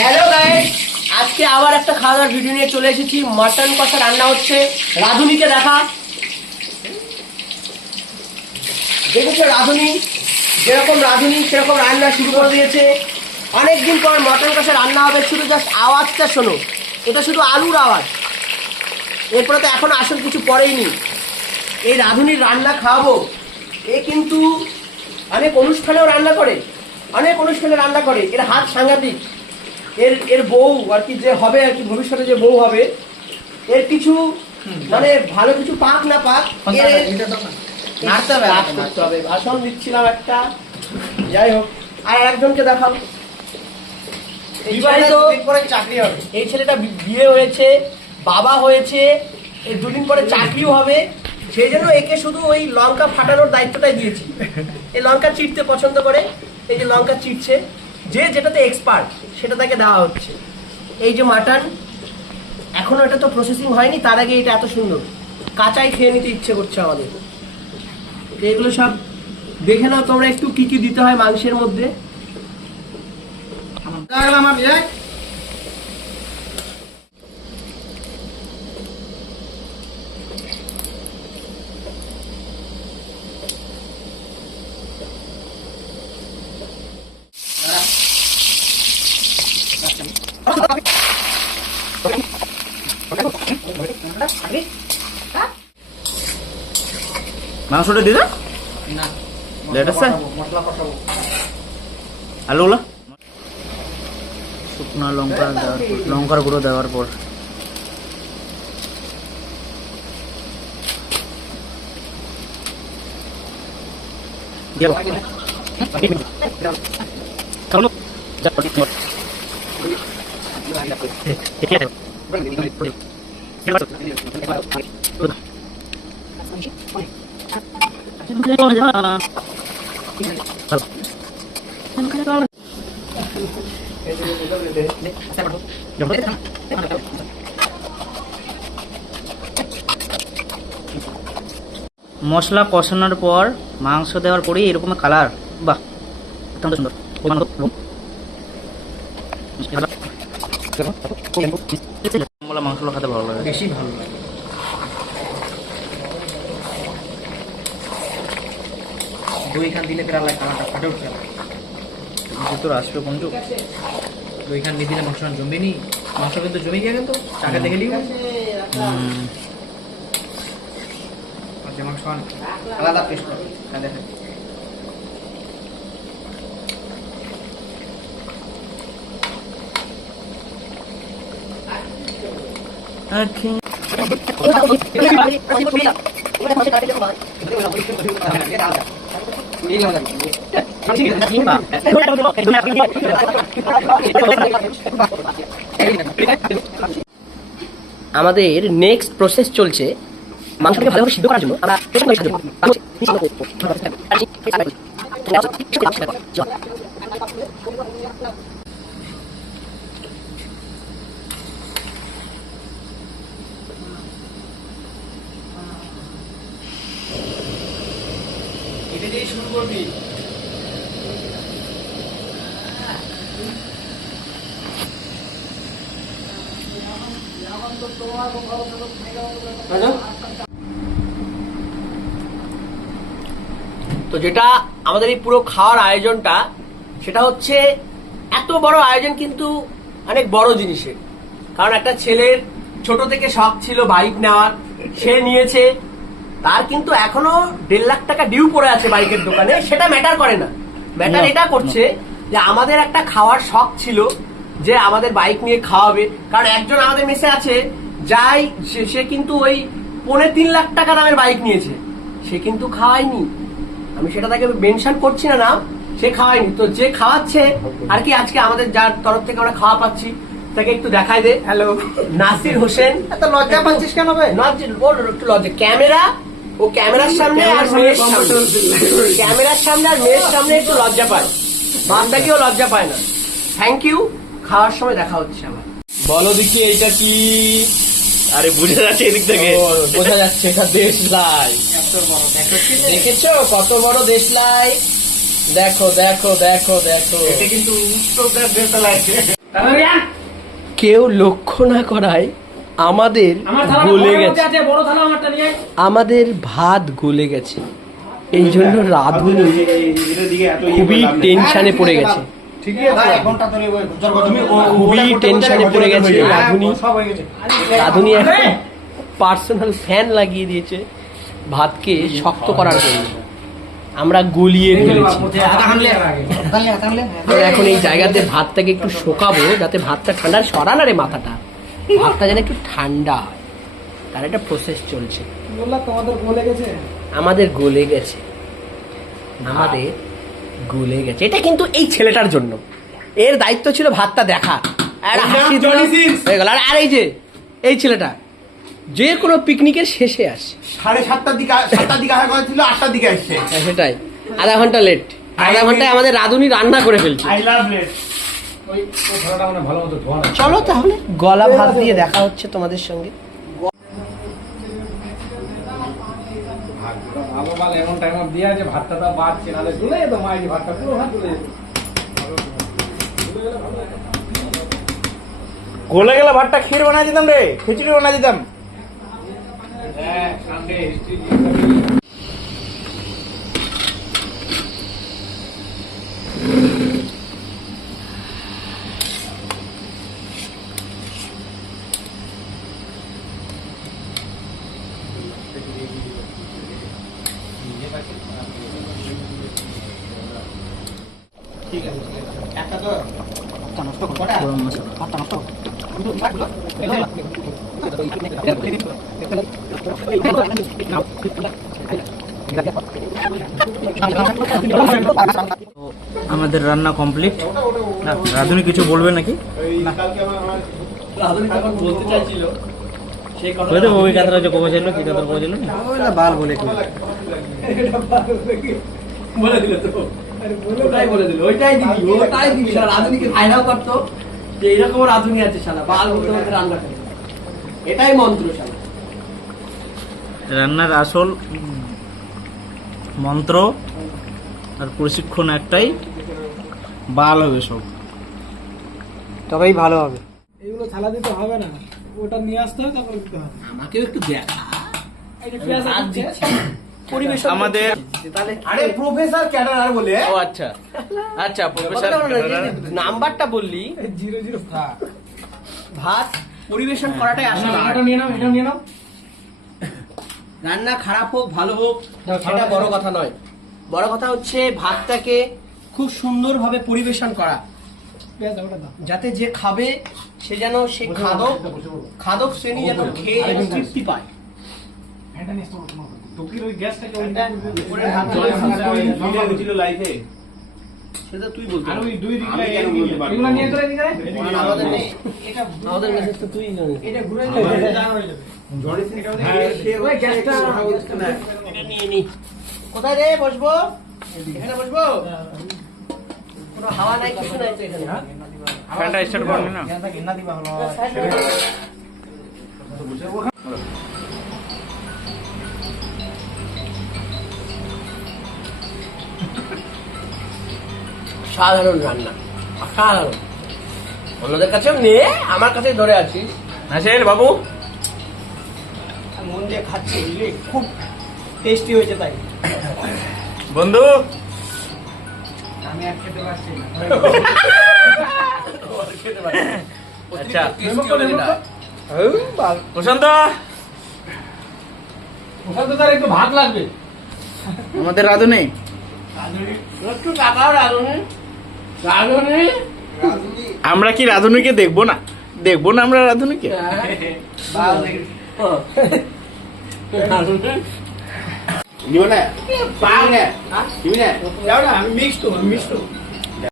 Hello guys, আজকে আবার একটা খাওয়া দাওয়ার ভিডিও নিয়ে চলে এসেছি। মাটন কষা রান্না হচ্ছে। রাঁধুনিকে দেখা দেখেছো, রাঁধুনি যেরকম রাঁধুনি সেরকম রান্না শুরু করে দিয়েছে। অনেকদিন পর মাটন কষা রান্না হবে। শুধু জাস্ট আওয়াজটা শোনো, এটা শুধু আলুর আওয়াজ। এরপরে তো এখন আসল কিছু পড়েইনি। এই রাঁধুনির রান্না খাওয়াবো। এ কিন্তু অনেক অনুষ্ঠানেও রান্না করে, অনেক অনুষ্ঠানে রান্না করে। এর হাত সাংঘাতিক। এর এর বউ আর কি যে হবে আর কি, ভবিষ্যতে যে বউ হবে, এর কিছু মানে ভালো কিছু পাক না পাক করতে হবে। ভাষণ দিচ্ছিলাম একটা, যাই হোক। আর একজনকে দেখাও, বিবাহিত, চাকরি হবে। এই ছেলেটা বিয়ে হয়েছে, বাবা হয়েছে, এর দুদিন পরে চাকরিও হবে। সেই জন্য একে শুধু ওই লঙ্কা ফাটানোর দায়িত্বটাই দিয়েছি। এই লঙ্কা চিড়তে পছন্দ করে, এই যে লঙ্কা চিড়ছে, যে যেটাতে এক্সপার্ট সেটা তাকে দেওয়া হচ্ছে। এই যে মাটন, এখনো এটা তো প্রসেসিং হয়নি, তার আগে এটা এত সুন্দর কাঁচাই খেয়ে নিতে ইচ্ছে করছে আমাদের। এগুলো সব দেখে নাও তোমরা একটু কি কি দিতে হয় মাংসের মধ্যে। মাংসটা দিলে না লেট আছে, মশলা কষাবো। আলুগুলো শুকনো লঙ্কা লঙ্কার গুঁড়ো দেওয়ার পর মশলা কষানোর পর মাংস দেওয়ার পরে এরকম কালার, বাহ অত্যন্ত সুন্দর। মাংসগুলো খেতে ভালো লাগে, বেশি ভালো লাগে। দইখান দিলে প্রায় কালারটা ফাটে উঠছে। ভিতরে আসবে কোন যুগ দইখান দিয়ে দিলে মাংস জমবে নি, মাংস কিন্তু জমে গিয়ে কিন্তু চাকা দেখে নিও। মাংস আলাদা পেস্ট হবে দেখে। আমাদের নেক্সট প্রসেস চলছে মাংসটাকে ভালোভাবে সিদ্ধ করার জন্য। আমরা এটা দিয়ে শুরু করবি। তো যেটা আমাদের এই পুরো খাওয়ার আয়োজনটা, সেটা হচ্ছে এত বড় আয়োজন কিন্তু অনেক বড় জিনিসের। কারণ একটা ছেলের ছোট থেকে শখ ছিল বাইক নেওয়ার, সে নিয়েছে। তার কিন্তু এখনো 1.5 লাখ টাকা ডিউ পড়ে আছে বাইকের দোকানে। সেটা ম্যাটার করে না, ম্যাটার এটা করছে যে আমাদের একটা খাওয়ার শখ ছিল যে আমাদের বাইক নিয়ে খাওয়াবে। কারণ একজন আমাদের মেসে আছে, যাই সে কিন্তু ওই 3.5 লাখ টাকা দামের বাইক নিয়েছে, সে কিন্তু খাওয়ায়নি। আমি সেটা তাকে মেনশন করছি না, নাম, সে খাওয়ায়নি। তো যে খাওয়াচ্ছে আর কি, আজকে আমাদের যার তরফ থেকে আমরা খাওয়া পাচ্ছি তাকে একটু দেখাই দে। হ্যালো, নাসির হোসেন। এত লজ্জা পাচ্ছিস কেন ভাই? একটু লজ্জা। ক্যামেরা, ও ক্যামেরার সামনে আর মেয়ের সামনে, ক্যামেরার সামনে আর মেয়ের সামনে একটু লজ্জা পায়, বাদবাকিও লজ্জা পায় না। Thank you. খাওয়ার সময় দেখা হচ্ছে আমার। বলো দেখি এইটা কি? আরে বুঝা যাচ্ছে এদিক থেকে, বোঝা যাচ্ছে এটা দেশলাই। দেখেছো কত বড় দেশলাই? দেখো দেখো দেখো দেখো, এটা কিন্তু উত্তরটা বেশি লাগছে। কেউ লক্ষ্য না করায় আমাদের গলে গেছে, আমাদের ভাত গলে গেছে। এই জন্য রাধুনি খুবই টেনশনে পড়ে গেছে, খুবই টেনশনে পড়ে গেছে রাধুনি। রাধুনি এখন পার্সোনাল ফ্যান লাগিয়ে দিয়েছে ভাতকে শক্ত করার জন্য। আমরা গলিয়ে ফেলেছি। আমরা এখন এই জায়গাতে ভাতটাকে একটু শোকাবো, যাতে ভাতটা ঠান্ডা, সরান রে মাথাটা, ভাতটা যেন একটু ঠান্ডা হয়, তার একটা প্রসেস চলছে। আমাদের গলে গেছে, আমাদের গলে গেছে। এটা কিন্তু এই ছেলেটার জন্য, এর দায়িত্ব ছিল ভাতটা দেখা, আর হাসি দিল, হয়ে গেল। আর এই যে এই ছেলেটা যে কোনো পিকনিকের শেষে আসে 7:30টার দিকে, 7টার দিকে আসার কথা ছিল, 8টার দিকে আসছে। সেটাই, আধা ঘন্টা লেট। আধা ঘন্টায় আমাদের রাঁধুনি রান্না করে ফেলছে। I love late. চলো তাহলে গলা ভাত দিয়ে দেখা হচ্ছে তোমাদের সঙ্গে। ভালো ভালো এমন টাইম অফ দিয়ে আছে, ভাতটা তো বাড়ছে, নাহলে চলে যেত মাইনি ভাতটা, পুরো ভাত চলে যেত। গলে গেলে ভাতটা ক্ষীর বানাই দিতাম রে, খিচুড়ি বানাই দিতাম। হ্যাঁ, সানডে হিস্ট্রি। আমাদের রান্না কমপ্লিট। রাধুনি কিছু বলবে নাকি? রাঁধুনি তখন বলতে চাইছিল সেই কথা, বলে দেবো ওই কথাটা যে কবে ছিল, কি কথা কবে ছিল বাল বলে কি বলে দিল তো, ওটাই বলে দিল, ওইটাই দিবি, ওটাই দিবি। শালা রাঁধুনিকে ভাইরাও করতো যে এরকম রাঁধুনি আছে, শালা বাল বলতে বলতে রান্না করে, এটাই মন্ত্র শালা। রান্নার আসল মন্ত্র আর প্রশিক্ষণ একটাই, বাল হবে সব, তবেই ভালো হবে। এগুলো থালা দিতে হবে না, ওটা নিয়ে আসতে হবে, তারপরে দিতে হবে। আমাকেও একটু দেখা, এই যে পেঁয়াজ ভাত দিচ্ছি, পরিবেশন আমাদের করছি। তাহলে আরে প্রফেসর ক্যাডার বলে। ও আচ্ছা আচ্ছা প্রফেসর নাম্বারটা বললি, 005 ভাত পরিবেশন করাটাই আসল art। এটা নিয়ে নাও, এটা নিয়ে নাও। রান্না খারাপ হোক ভালো হোক দাও, সেটা বড় কথা নয়, বড় কথা হচ্ছে ভাতটাকে খুব সুন্দরভাবে পরিবেশন করা, পেঁয়াজ দাও, ওটা দাও। যাতে যে খাবে সে যেন সে খাদক শ্রেণী যেন খেয়ে যেন তৃপ্তি পায়। এটা নিয়ে আসতে হবে। টুকির ওই গ্যাসটাকে ওইটা উপরে হাত ছিল লাইফে। সেটা তুই বলতে আর পারবি। ওই দুই দিকে আমি কেন বলতে পারবো? এগুলো নিয়ে চলে দিকে আমাদের নেই, এটা আমাদের মেসেজ তো তুই জানিস। এটা ঘুরে আমার- এটা জানা হয়ে যাবে। ওই গ্যাসটা এটা নিয়ে নি। কোথায় রে বসবো? এখানে বসবো? কোনো হাওয়া নাই, কিছু নাই তো এখানে। ফ্যানটা স্টার্ট করনি না? সাধারণ রান্না, অসাধারণ। অন্যদের কাছেও নে, আমার কাছে ধরে আছিস। হাসের বাবু মন দিয়ে খাচ্ছি, বুঝলি? খুব টেস্টি হয়েছে তাই। বন্ধু আমি আর খেতে পারছি না। আচ্ছা Tasty হলো যেটা। প্রশান্ত ওখানে তো তার একটু ভাত লাগবে। আমাদের রাধুনি একটু টাকাও রাঁধুনি, রাঁধুনি। আমরা কি রাধুনিকে দেখবো না? দেখবো না আমরা রাধুনিকে? রাঁধুনি। নিব না? পাং না? হ্যাঁ? নিবি না? যাও না, আমি মিক্স তো,